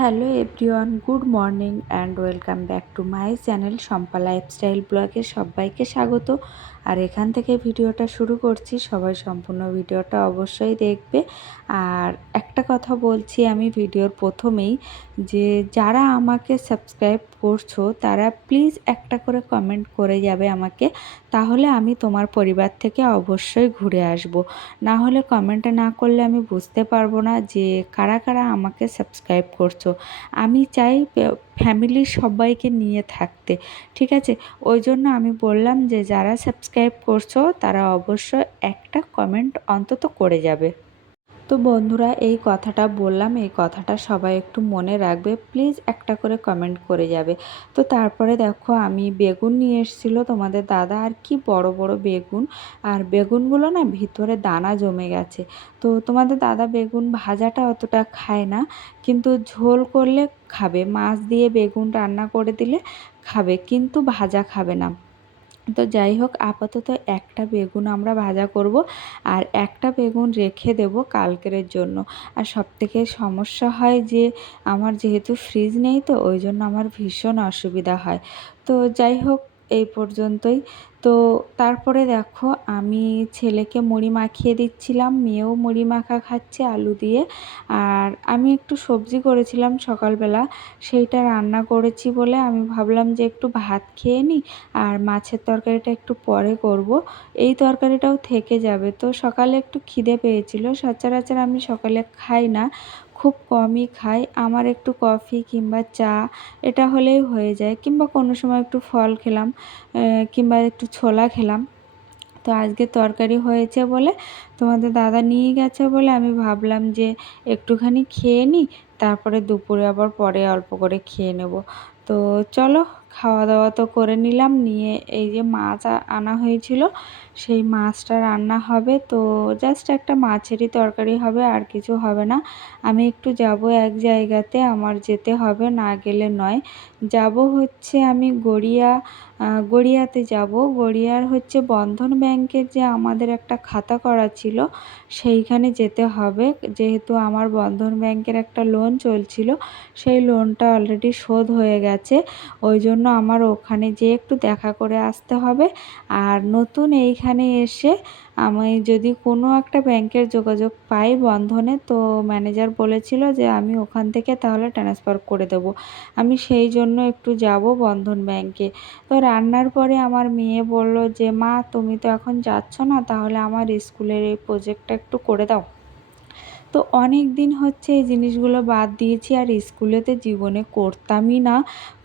Hello everyone, good morning and welcome back to my channel Shampa lifestyle ব্লগে সবাইকে স্বাগত। আর এখান থেকে ভিডিওটা শুরু করছি, সবাই সম্পূর্ণ ভিডিওটা অবশ্যই দেখবে। আর একটা কথা বলছি আমি ভিডিওর প্রথমেই, যে যারা আমাকে সাবস্ক্রাইব করছো তারা প্লিজ একটা করে কমেন্ট করে যাবে আমাকে, তাহলে আমি তোমার পরিবার থেকে অবশ্যই ঘুরে আসব। না হলে কমেন্টে না করলে আমি বুঝতে পারবো না যে কারা কারা আমাকে সাবস্ক্রাইব করছো। আমি চাই ফ্যামিলির সবাইকে নিয়ে থাকতে, ঠিক আছে? ওই জন্য আমি বললাম যে যারা সাবস্ক্রাইব করছো তারা অবশ্যই একটা কমেন্ট অন্তত করে যাবে। তো বন্ধুরা, এই কথাটা বললাম, এই কথাটা সবাই একটু মনে রাখবে, প্লিজ একটা করে কমেন্ট করে যাবে। তো তারপরে দেখো আমি বেগুন নিয়ে এসেছিলো তোমাদের দাদা, আর কি বড় বড় বেগুন। আর বেগুনগুলো না ভিতরে দানা জমে গেছে। তো তোমাদের দাদা বেগুন ভাজাটা অতটা খায় না, কিন্তু ঝোল করলে খাবে, মাছ দিয়ে বেগুন রান্না করে দিলে খাবে, কিন্তু ভাজা খাবে না। তো যাই হোক, আপাতত একটা বেগুন আমরা ভাজা করব, আর একটা বেগুন রেখে দেব কালকের জন্য। আর সবথেকে সমস্যা হয় যে আমার যেহেতু ফ্রিজ নেই, তো ওই জন্য আমার ভীষণ অসুবিধা হয়। তো যাই হোক, এই পর্যন্তই। তো তারপরে দেখো আমি ছেলেকে মুড়ি মাখিয়ে দিচ্ছিলাম, মেয়েও মুড়ি মাখা খাচ্ছে আলু দিয়ে। আর আমি একটু সবজি করেছিলাম সকালবেলা, সেইটা রান্না করেছি বলে আমি ভাবলাম যে একটু ভাত খেয়ে নিই, আর মাছের তরকারিটা একটু পরে করব। এই তরকারিটাও থেকে যাবে। তো সকালে একটু খিদে পেয়েছিল, সচরাচর আমি সকালে খাই না, খুব কমই খাই। আমার একটু কফি কিংবা চা এটা হলেই হয়ে যায়, কিংবা কোনো সময় একটু ফল খেলাম, কিংবা একটু ছোলা খেলাম। তো আজকে তরকারি হয়েছে বলে, তোমাদের দাদা নিয়ে গেছে বলে আমি ভাবলাম যে একটুখানি খেয়ে নিই, তারপরে দুপুরে আবার পরে অল্প করে খেয়ে নেব। তো চলো, খাওয়া দাওয়া তো করে নিলাম, নিয়ে এই যে মাছ আনা হয়েছিল, সেই মাছটা রান্না হবে। তো জাস্ট একটা মাছেরই তরকারি হবে, আর কিছু হবে না। আমি একটু যাব এক জায়গাতে, আমার যেতে হবে, না গেলে নয়। যাব হচ্ছে আমি গড়িয়াতে যাব। গড়িয়ার হচ্ছে বন্ধন ব্যাংকের যে আমাদের একটা খাতা করা ছিল, সেইখানে যেতে হবে। যেহেতু আমার বন্ধন ব্যাংকের একটা লোন চলছিল, সেই লোনটা অলরেডি শোধ হয়ে গেছে, ওই জন্য আমার ওখানে যেয়ে একটু দেখা করে আসতে হবে। আর নতুন এইখানে এসে আমি যদি কোনো একটা ব্যাংকের যোগাযোগ পাই বন্ধনে, তো ম্যানেজার বলেছিল যে আমি ওখান থেকে তাহলে ট্রান্সফার করে দেব। আমি সেই জন্য একটু যাব বন্ধন ব্যাংকে। তো রান্নার পরে আমার মেয়ে বলল যে মা, তুমি তো এখন যাচ্ছ না, তাহলে আমার স্কুলের এই প্রজেক্টটা একটু করে দাও। তো অনেক দিন হচ্ছে এই জিনিসগুলো বাদ দিয়েছি, আর স্কুলেতে জীবনে করতামই না,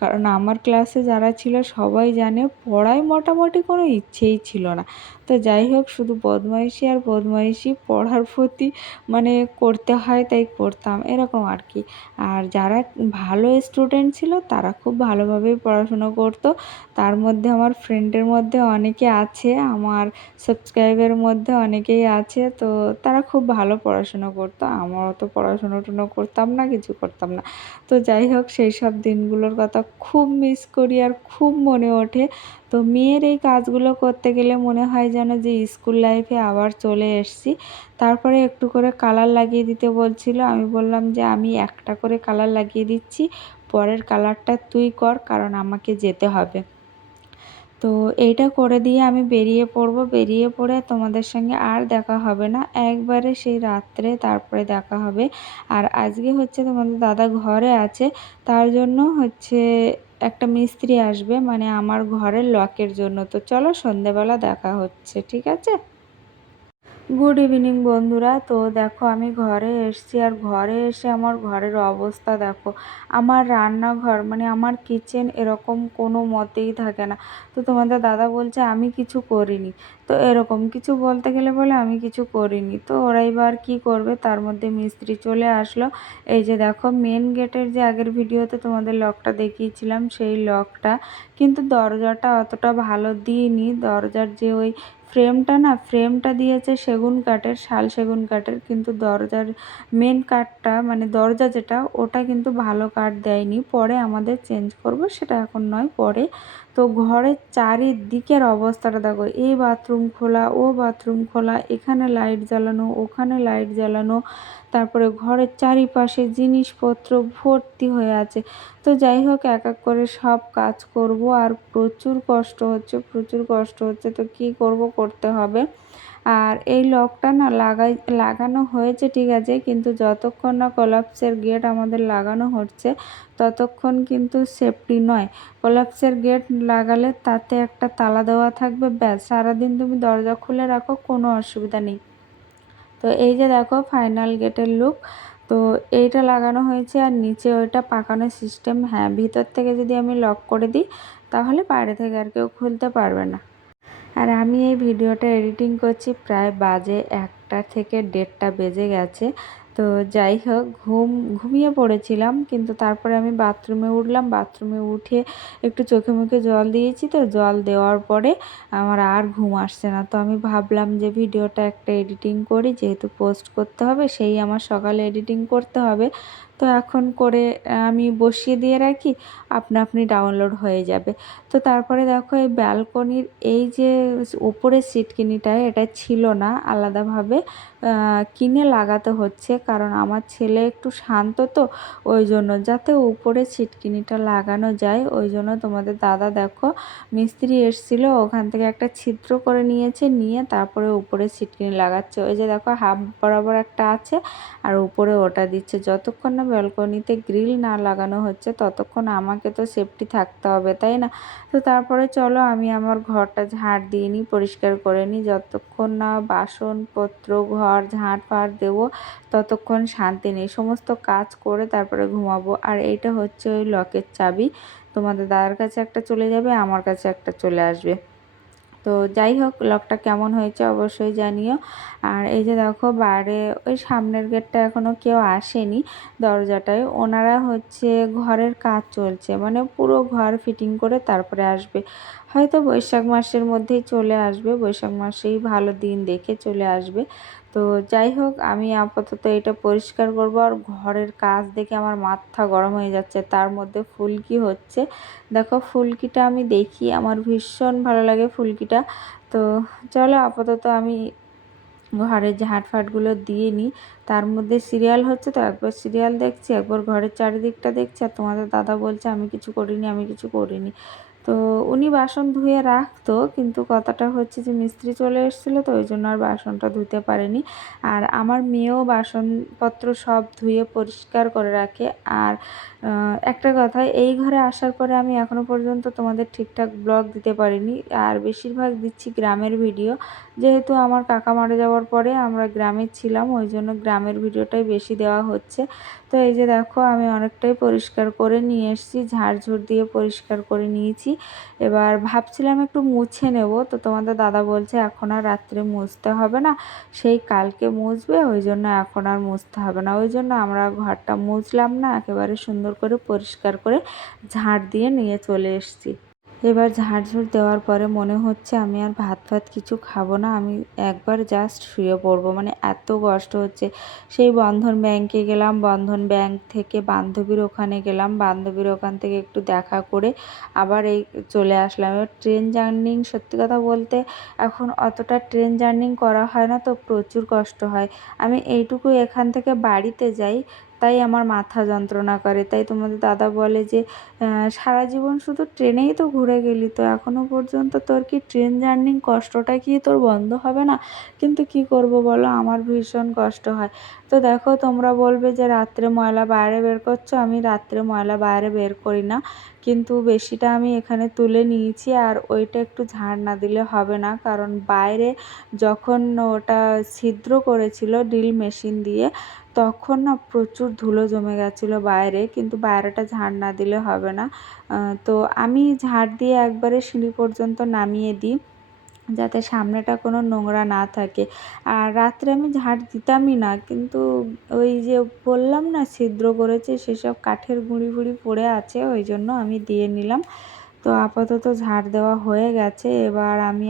কারণ আমার ক্লাসে যারা ছিল সবাই জানে পড়ায় মোটামুটি কোনো ইচ্ছেই ছিল না। তো যাই হোক, শুধু বদমাইশি আর বদমাইশি, পড়ার প্রতি মানে করতে হয় তাই করতাম, এরকম আর কি। আর যারা ভালো স্টুডেন্ট ছিল তারা খুব ভালোভাবেই পড়াশুনো করতো। তার মধ্যে আমার ফ্রেন্ডের মধ্যে অনেকে আছে, আমার সাবস্ক্রাইবের মধ্যে অনেকেই আছে, তো তারা খুব ভালো পড়াশুনো করতো। আমারও তো পড়াশুনো টুনো করতাম না, কিছু করতাম না। তো যাই হোক, সেই সব দিনগুলোর কথা খুব মিস করি আর খুব মনে ওঠে। তো মেয়ের এই কাজগুলো করতে গেলে মনে হয় যেন যে স্কুল লাইফে আবার চলে এসেছি। তারপরে একটু করে কালার লাগিয়ে দিতে বলছিল, আমি বললাম যে আমি একটা করে কালার লাগিয়ে দিচ্ছি, পরের কালারটা তুই কর, কারণ আমাকে যেতে হবে। তো এইটা করে দিয়ে আমি বেরিয়ে পড়বো, বেরিয়ে পড়ে তোমাদের সঙ্গে আর দেখা হবে না, একবারে সেই রাত্রে তারপরে দেখা হবে। আর আজকে হচ্ছে তোমাদের দাদা ঘরে আছে, তার জন্য হচ্ছে একটা মিস্ত্রি আসবে, মানে আমার ঘরের লকের জন্য। তো চলো, সন্ধেবেলা দেখা হচ্ছে, ঠিক আছে? গুড ইভিনিং বন্ধুরা। তো দেখো আমি ঘরে এসেছি, আর ঘরে এসে আমার ঘরের অবস্থা দেখো। আমার রান্নাঘর মানে আমার কিচেন এরকম কোনো মতেই থাকে না। তো তোমাদের দাদা বলছে আমি কিছু করিনি, তো এরকম কিছু বলতে গেলে বলে আমি কিছু করিনি। তো ওরা এবার কী করবে, তার মধ্যে মিস্ত্রি চলে আসলো। এই যে দেখো, মেন গেটের যে আগের ভিডিওতে তোমাদের লকটা দেখিয়েছিলাম, সেই লকটা, কিন্তু দরজাটা অতটা ভালো দিইনি। দরজার যে ওই ফ্রেমটা দিয়েছে সেগুন কাঠের, শাল সেগুন কাঠের, কিন্তু দরজার মেন কাঠটা মানে দরজা যেটা, ওটা কিন্তু ভালো কাঠ দেয়নি। পরে আমাদের চেঞ্জ করব, সেটা এখন নয়, পরে। তো ঘরের চারিদিকের অবস্থাটা দেখো, এই বাথরুম খোলা, ও বাথরুম খোলা, এখানে লাইট জ্বালানো, ওখানে লাইট জ্বালানো, তারপরে ঘরের চারিপাশে জিনিসপত্র ভর্তি হয়ে আছে। তো যাই হোক, এক এক করে সব কাজ করব, আর প্রচুর কষ্ট হচ্ছে, প্রচুর কষ্ট হচ্ছে, তো কি করব, করতে হবে। আর এই লকটা না লাগানো হয়েছে ঠিক আছে, কিন্তু যতক্ষণ না কোলাপ্সের গেট আমাদের লাগানো হচ্ছে ততক্ষণ কিন্তু সেফটি নয়। কোলাপ্সের গেট লাগালে তাতে একটা তালা দেওয়া থাকবে, ব্যাস, সারাদিন তুমি দরজা খুলে রাখো, কোনো অসুবিধা নেই। তো এই যে দেখো ফাইনাল গেটের লুক। তো এইটা লাগানো হয়েছে, আর নিচে ওইটা পাকানোর সিস্টেম। হ্যাঁ, ভিতর থেকে যদি আমি লক করে দিই তাহলে বাইরে থেকে আর কেউ খুলতে পারবে না। আর আমি এই ভিডিওটা এডিটিং করছি প্রায় বাজে 1টা থেকে 1:30টা বেজে গেছে। তো যাই হোক, ঘুমিয়ে পড়েছিলাম, কিন্তু তারপরে আমি বাথরুমে উঠলাম, বাথরুমে উঠে একটু চোখে মুখে জল দিয়েছি। তো জল দেওয়ার পরে আমার আর ঘুম আসছে না। তো আমি ভাবলাম যে ভিডিওটা একটা এডিটিং করি, যেহেতু পোস্ট করতে হবে, সেই আমার সকালে এডিটিং করতে হবে। তো এখন করে আমি বসিয়ে দিয়ে রাখি, আপনা আপনি ডাউনলোড হয়ে যাবে। তো তারপরে দেখো, এই ব্যালকনির এই যে উপরের সিটকিনিটায়, এটা ছিল না, আলাদাভাবে কিনে লাগাতে হচ্ছে, কারণ আমার ছেলে একটু শান্ত, তো ওই জন্য যাতে উপরে সিটকিনিটা লাগানো যায়, ওই জন্য তোমাদের দাদা দেখো মিস্ত্রি এসেছিলো, ওখান থেকে একটা ছিদ্র করে নিয়েছে, নিয়ে তারপরে উপরে সিটকিনি লাগাচ্ছে। ওই যে দেখো হাফ বরাবর একটা আছে, আর উপরে ওটা দিচ্ছে। যতক্ষণ না ব্যালকনিতে গ্রিল না লাগানো হচ্ছে ততক্ষণ আমাকে তো সেফটি থাকতে হবে, তাই না? তো তারপরে চলো আমি আমার ঘরটা ঝাড় দিয়ে নিই, পরিষ্কার করে নিই। যতক্ষণ না বাসনপত্র ঘর ঝাঁট ফাট দেবো ততক্ষণ শান্তি নেই। সমস্ত কাজ করে তারপরে ঘুমাবো। আর এইটা হচ্ছে ওই লকের চাবি, তোমাদের দাদার কাছে একটা চলে যাবে, আমার কাছে একটা চলে আসবে। তো যাই হোক, লকটা কেমন হয়েছে অবশ্যই জানিও। আর এই যে দেখো বাইরে ওই সামনের গেটটা এখনও কেউ আসেনি, দরজাটায় ওনারা হচ্ছে ঘরের কাজ চলছে, মানে পুরো ঘর ফিটিং করে তারপরে আসবে। হয়তো বৈশাখ মাসের মধ্যেই চলে আসবে, বৈশাখ মাসেই ভালো দিন দেখে চলে আসবে। তো যাই হোক, আমি আপাতত এটা পরিষ্কার করব। আর ঘরের কাজ দেখে আমার মাথা গরম হয়ে যাচ্ছে, তার মধ্যে ফুলকি হচ্ছে। দেখো ফুলকিটা আমি দেখি, আমার ভীষণ ভালো লাগে ফুলকিটা। তো চলো আপাতত আমি ঘরের ঝাঁট ফাটগুলো দিয়ে নিই। তার মধ্যে সিরিয়াল হচ্ছে, তো একবার সিরিয়াল দেখছি, একবার ঘরের চারিদিকটা দেখছি। আর তোমাদের দাদা বলছে আমি কিছু করিনি, আমি কিছু করিনি। তো উনি বাসন ধুয়ে রাখতো, কিন্তু কথাটা হচ্ছে যে মিস্ত্রি চলে এসেছিলো, তো ওই জন্য আর বাসনটা ধুতে পারেনি। আর আমার মেয়েও বাসনপত্র সব ধুয়ে পরিষ্কার করে রাখে। আর একটা কথা, এই ঘরে আসার পরে আমি এখনও পর্যন্ত তোমাদের ঠিকঠাক ব্লগ দিতে পারিনি, আর বেশিরভাগ দিচ্ছি গ্রামের ভিডিও। যেহেতু আমার কাকা মারা যাওয়ার পরে আমরা গ্রামে ছিলাম, ওই জন্য গ্রামের ভিডিওটাই বেশি দেওয়া হচ্ছে। তো এই যে দেখো আমি অনেকটাই পরিষ্কার করে নিয়ে এসেছি, ঝাড়ঝুড় দিয়ে পরিষ্কার করে নিয়েছি। এবার ভাবছিলাম একটু মুছে নেব, তো তোমাদের দাদা বলছে এখন আর রাত্রে মুছতে হবে না, সেই কালকে মুছবে, ওই জন্য এখন আর মুছতে হবে না। ওই জন্য আমরা ঘরটা মুছলাম না, একেবারে সুন্দর করে পরিষ্কার করে ঝাড় দিয়ে নিয়ে চলে এসেছি। এবার ঝাড়ঝুড় দেওয়ার পরে মনে হচ্ছে আমি আর ভাত ফাত কিছু খাবো না, আমি একবার জাস্ট শুয়ে পড়বো, মানে এত কষ্ট হচ্ছে। সেই বন্ধন ব্যাংকে গেলাম, বন্ধন ব্যাংক থেকে বান্ধবীর ওখানে গেলাম, বান্ধবীর ওখান থেকে একটু দেখা করে আবার এই চলে আসলাম। এবার ট্রেন জার্নি, সত্যি কথা বলতে এখন অতটা ট্রেন জার্নি করা হয় না, তো প্রচুর কষ্ট হয়। আমি এইটুকু এখান থেকে বাড়িতে যাই, তাই আমার মাথা যন্ত্রণা করে। তাই তোমাদের দাদা বলে যে সারা জীবন শুধু ট্রেনেই তো ঘুরে গেলি, তো এখনও পর্যন্ত তোর কি ট্রেন জার্নি কষ্টটা কি তোর বন্ধ হবে না? কিন্তু কি করব বলো, আমার ভীষণ কষ্ট হয়। তো দেখো তোমরা বলবে যে রাত্রে ময়লা বাইরে বের করছো, আমি রাত্রে ময়লা বাইরে বের করি না, কিন্তু বেশিটা আমি এখানে তুলে নিয়েছি। আর ওইটা একটু ঝাড় না দিলে হবে না, কারণ বাইরে যখন ওটা ছিদ্র করেছিল ড্রিল মেশিন দিয়ে, তখন না প্রচুর ধুলো জমে গেছিলো বাইরে, কিন্তু বাইরেটা ঝাড় না দিলে হবে না। তো আমি ঝাড় দিয়ে একবারে সিঁড়ি পর্যন্ত নামিয়ে দিই, যাতে সামনেটা কোনো নোংরা না থাকে। আর রাত্রে আমি ঝাড় দিতামই না, কিন্তু ওই যে বললাম না ছিদ্র করেছে, সেসব কাঠের গুঁড়ি গুঁড়ি পড়ে আছে, ওই জন্য আমি দিয়ে নিলাম। তো আপাতত ঝাড় দেওয়া হয়ে গেছে। এবার আমি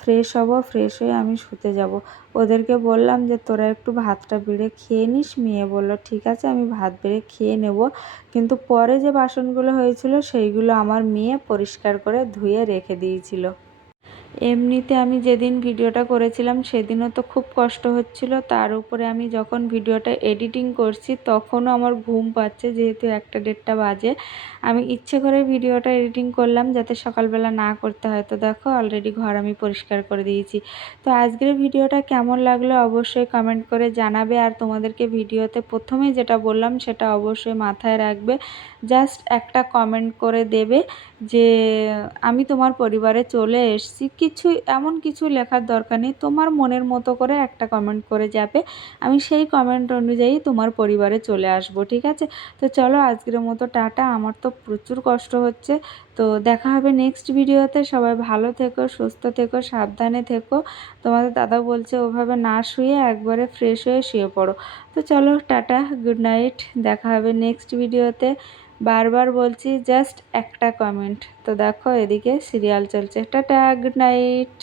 ফ্রেশ হব, ফ্রেশ হয়ে আমি শুতে যাব। ওদেরকে বললাম যে তোরা একটু ভাতটা বেড়ে খেয়ে নিস। মেয়ে বলল ঠিক আছে আমি ভাত বেড়ে খেয়ে নেব, কিন্তু পরে যে বাসনগুলো হয়েছিল সেইগুলো আমার মেয়ে পরিষ্কার করে ধুয়ে রেখে দিয়েছিল। এমনিতে আমি যেদিন ভিডিওটা করেছিলাম সেদিনও তো খুব কষ্ট হচ্ছিল, তার উপরে আমি যখন ভিডিওটা এডিটিং করছি তখনও আমার ঘুম পাচ্ছে, যেহেতু 1-1:30 বাজে। আমি ইচ্ছে করে ভিডিওটা এডিটিং করলাম যাতে সকালবেলা না করতে হয়। তো দেখো অলরেডি ঘর আমি পরিষ্কার করে দিয়েছি। তো আজকের ভিডিওটা কেমন লাগলো অবশ্যই কমেন্ট করে জানাবে। আর তোমাদেরকে ভিডিওতে প্রথমে যেটা বললাম সেটা অবশ্যই মাথায় রাখবে, জাস্ট একটা কমেন্ট করে দেবে যে আমি তোমার পরিবারে চলে এসেছি। এমন কিছু লেখার দরকার নেই, তোমার মনের মতো করে একটা কমেন্ট করে যাবে, আমি সেই কমেন্ট অনুযায়ী তোমার পরিবারে চলে আসব, ঠিক আছে? তো চলো আজকের মতো টাটা, আমার তো প্রচুর কষ্ট হচ্ছে। তো দেখা হবে নেক্সট ভিডিওতে। সবাই ভালো থেকো, সুস্থ থেকো, সাবধানে থেকো। তোমাদের দাদা বলছে ওভাবে না শুয়ে একবারে ফ্রেশ হয়ে শুয়ে পড়ো। তো চলো টাটা, গুড নাইট, দেখা হবে নেক্সট ভিডিওতে। বারবার বলছি জাস্ট একটা কমেন্ট। তো দেখো এদিকে সিরিয়াল চলছে। Tata, good night.